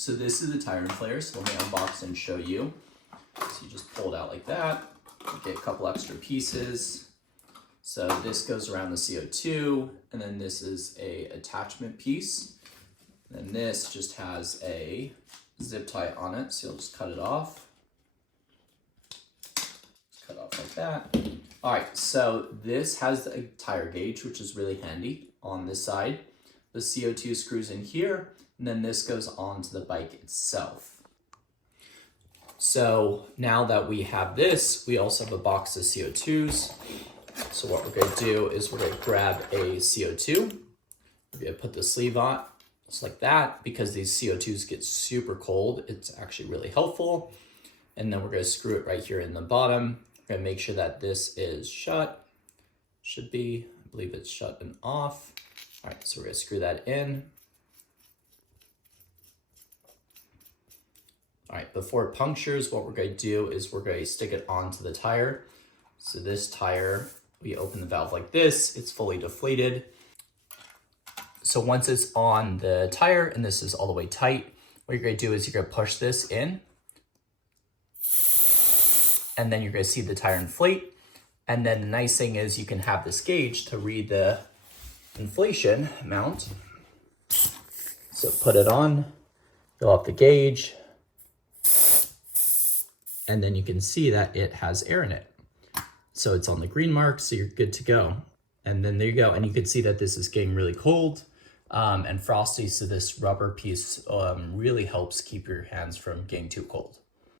So this is the tire inflator, so let me unbox and show you. So you just pull it out like that, you get a couple extra pieces. So this goes around the CO2, and then this is a attachment piece. And this just has a zip tie on it, so you'll just cut it off. Just cut off like that. All right, so this has a tire gauge, which is really handy on this side. The CO2 screws in here, and then this goes onto the bike itself. So now that we have this, we also have a box of CO2s. So what we're gonna do is we're gonna grab a CO2. We're gonna put the sleeve on, just like that, because these CO2s get super cold. It's actually really helpful. And then we're gonna screw it right here in the bottom. We're gonna make sure that this is shut. Should be, I believe it's shut and off. All right, so we're gonna screw that in. All right, before it punctures, what we're gonna do is we're gonna stick it onto the tire. So this tire, we open the valve like this, it's fully deflated. So once it's on the tire and this is all the way tight, what you're gonna do is you're gonna push this in, and then you're gonna see the tire inflate. And then the nice thing is you can have this gauge to read the inflation amount. So put it on, fill up the gauge, and then you can see that it has air in it. So it's on the green mark, so you're good to go. And then there you go. And you can see that this is getting really cold and frosty. So this rubber piece really helps keep your hands from getting too cold.